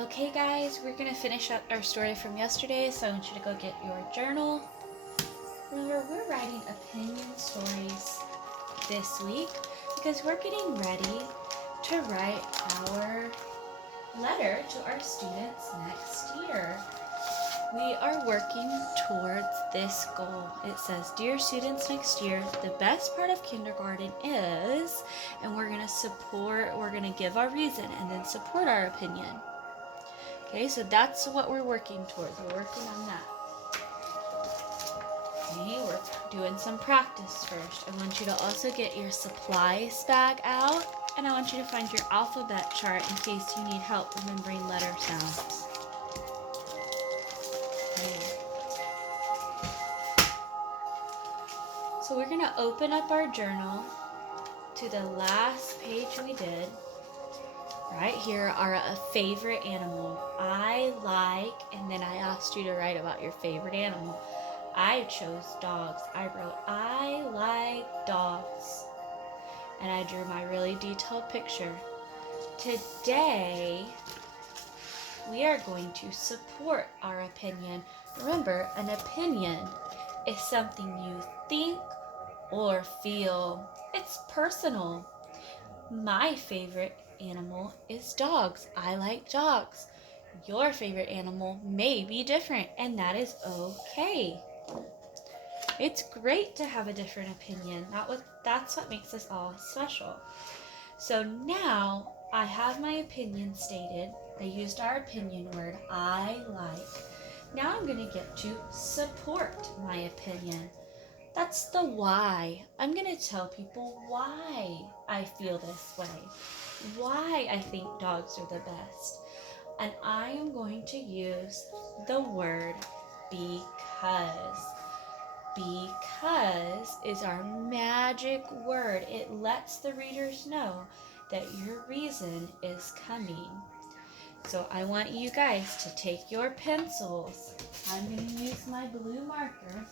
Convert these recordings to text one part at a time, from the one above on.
Okay guys, we're gonna finish up our story from yesterday, so I want you to go get your journal. Remember, we're writing opinion stories this week because we're getting ready to write our letter to our students next year. We are working towards this goal. It says, "Dear students, next year, the best part of kindergarten is," and we're gonna give our reason and then support our opinion. Okay, so that's what we're working towards. We're working on that. Okay, we're doing some practice first. I want you to also get your supplies bag out, and I want you to find your alphabet chart in case you need help remembering letter sounds. Okay. So we're going to open up our journal to the last page we did. Right here are a favorite animal. I like, and then I asked you to write about your favorite animal. I chose dogs. I wrote, I like dogs. And I drew my really detailed picture. Today, we are going to support our opinion. Remember, an opinion is something you think or feel. It's personal. My favorite animal is dogs. I like dogs. Your favorite animal may be different, and that is okay. It's great to have a different opinion. That's what makes us all special. So now I have my opinion stated. I used our opinion word, I like. Now I'm going to get to support my opinion. That's the why. I'm going to tell people why I feel this way, why I think dogs are the best. And I am going to use the word because. Because is our magic word. It lets the readers know that your reason is coming. So I want you guys to take your pencils. I'm going to use my blue marker.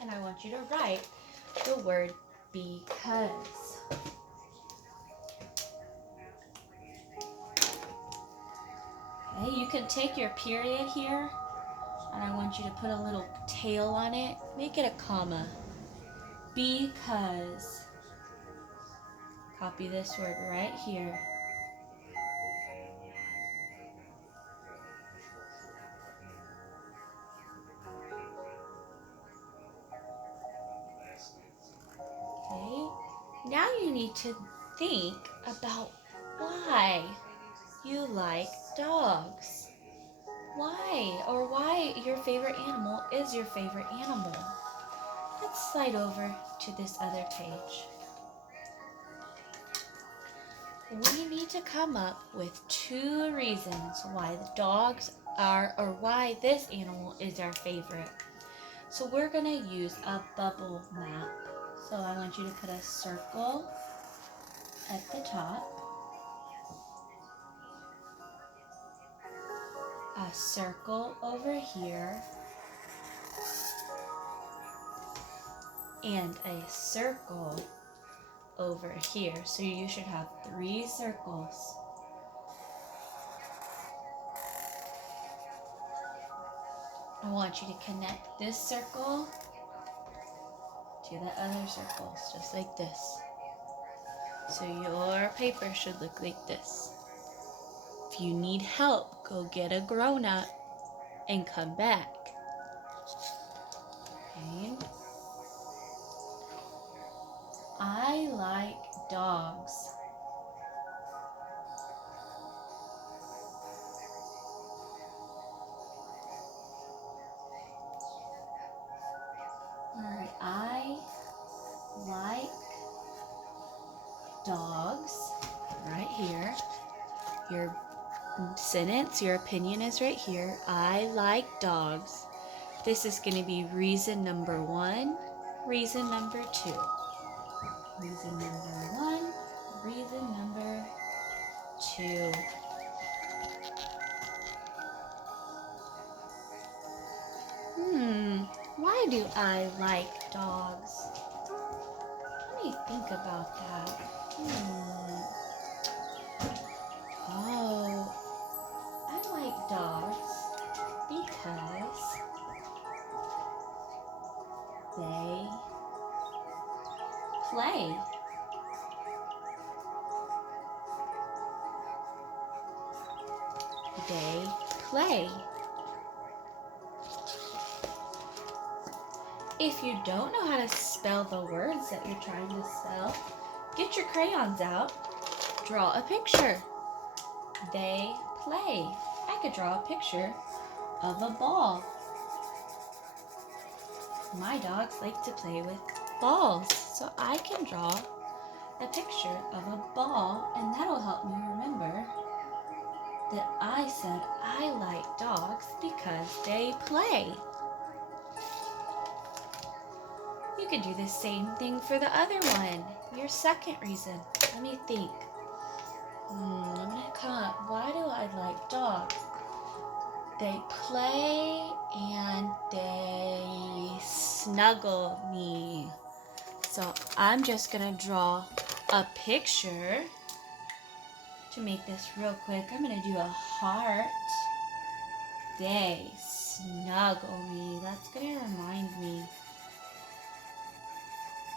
And I want you to write the word because. Okay, you can take your period here, and I want you to put a little tail on it. Make it a comma. Because. Copy this word right here. Okay, now you need to think about why you like dogs. Why your favorite animal is your favorite animal. Let's slide over to this other page. We need to come up with 2 reasons why the dogs are, or why this animal is our favorite. So we're going to use a bubble map. So I want you to put a circle at the top, a circle over here, and a circle over here. So you should have 3 circles. I want you to connect this circle to the other circles, just like this. So your paper should look like this. If you need help, go get a grown-up and come back. Okay. I like dogs. Alright, I like dogs. Right here. Your sentence, your opinion is right here. I like dogs. This is going to be reason number 1, reason number 2. Reason number 1, reason number 2. Why do I like dogs? think about that. Oh, I like dogs because they play. They play. If you don't know how to spell the words that you're trying to spell, get your crayons out, draw a picture. They play. I could draw a picture of a ball. My dogs like to play with balls, so I can draw a picture of a ball, and that'll help me remember that I said I like dogs because they play. You could do the same thing for the other one. Your second reason. Let me think. I'm gonna come up. Why do I like dogs? They play and they snuggle me. So I'm just gonna draw a picture to make this real quick. I'm gonna do a heart. They snuggle me. That's gonna remind me.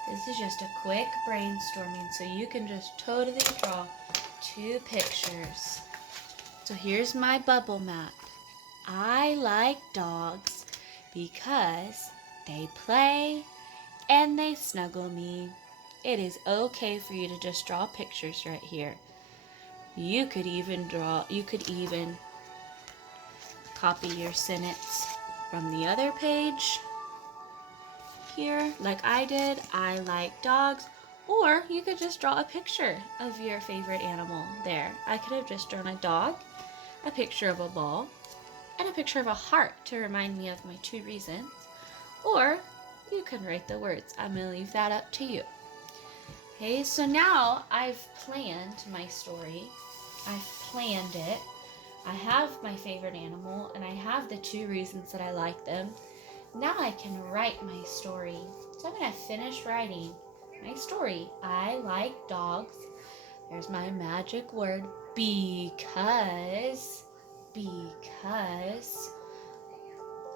This is just a quick brainstorming, so you can just totally draw 2 pictures. So here's my bubble map. I like dogs because they play and they snuggle me. It is okay for you to just draw pictures right here. You could even copy your sentence from the other page here, like I did. I like dogs. Or you could just draw a picture of your favorite animal there. I could have just drawn a dog, a picture of a ball, and a picture of a heart to remind me of my 2 reasons. Or you can write the words. I'm going to leave that up to you. Okay, so now I've planned my story. I've planned it. I have my favorite animal, and I have the 2 reasons that I like them. Now I can write my story. So I'm going to finish writing my story. I like dogs. There's my magic word, because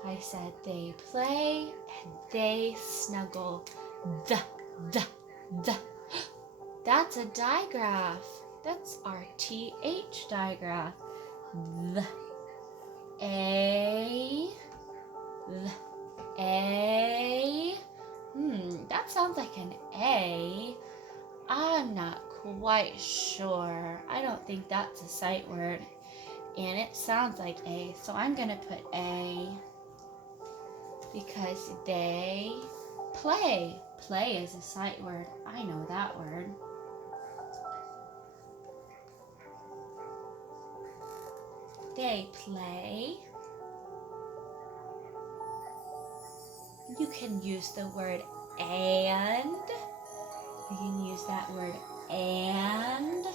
I said they play and they snuggle. The. That's a digraph. That's our TH digraph. The. A. That sounds like an A. I'm not quite sure. I don't think that's a sight word. And it sounds like A, so I'm going to put A because they play. Play is a sight word. I know that word. They play. You can use the word and. We can use that word and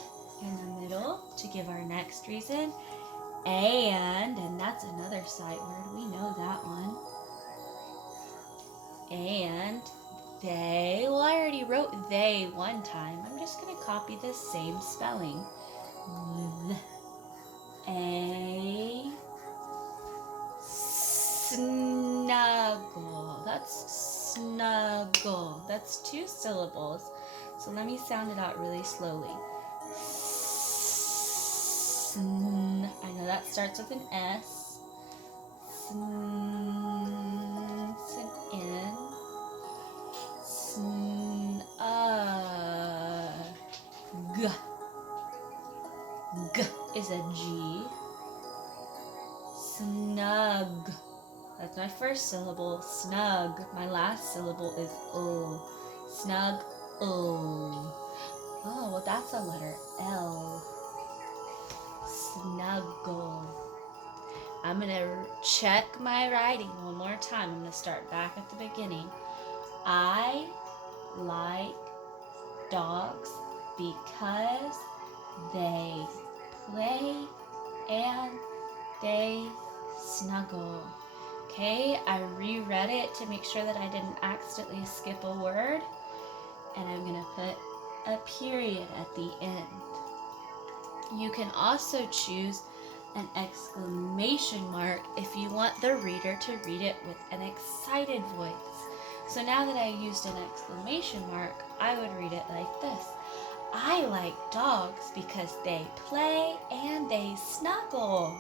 in the middle to give our next reason. And that's another sight word. We know that one. And they, well, I already wrote they one time. I'm just going to copy the same spelling. A snuggle. That's snuggle. That's 2 syllables. So let me sound it out really slowly. I know that starts with an S. It's an N. G is a G. Snug. That's my first syllable. Snug. My last syllable is O. Snug. O. Oh, well, that's a letter L. Snuggle. I'm going to check my writing one more time. I'm going to start back at the beginning. I like dogs because they play and they snuggle. Okay, I reread it to make sure that I didn't accidentally skip a word. And I'm going to put a period at the end. You can also choose an exclamation mark if you want the reader to read it with an excited voice. So now that I used an exclamation mark, I would read it like this. I like dogs because they play and they snuggle.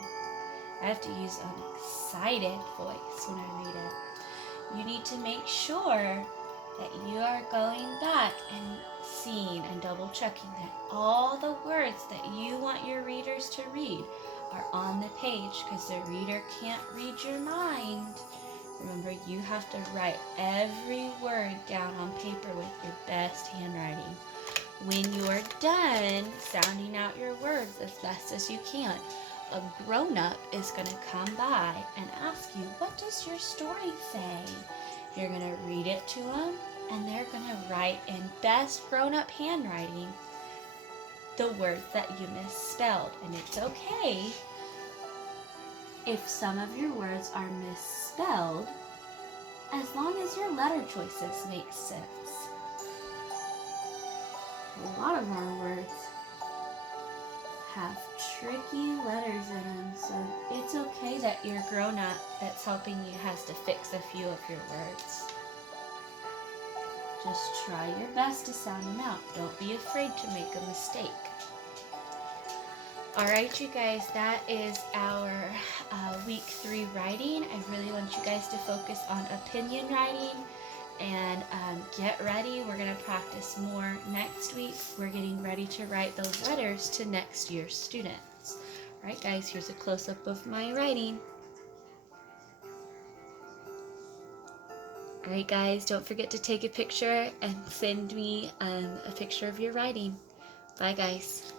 I have to use an excited voice when I read it. You need to make sure that you are going back and seeing and double checking that all the words that you want your readers to read are on the page, because the reader can't read your mind. Remember, you have to write every word down on paper with your best handwriting. When you're done sounding out your words as best as you can, a grown-up is going to come by and ask you, what does your story say? You're going to read it to them, and they're going to write in best grown-up handwriting the words that you misspelled. And it's okay if some of your words are misspelled, as long as your letter choices make sense. A lot of our words have tricky letters in them, so it's okay that your grown-up that's helping you has to fix a few of your words. Just try your best to sound them out. Don't be afraid to make a mistake. Alright, you guys, that is our week 3 writing. I really want you guys to focus on opinion writing and get ready. We're going to practice more next week. We're getting ready to write those letters to next year's students. Alright, guys, here's a close-up of my writing. Alright, guys, don't forget to take a picture and send me a picture of your writing. Bye, guys.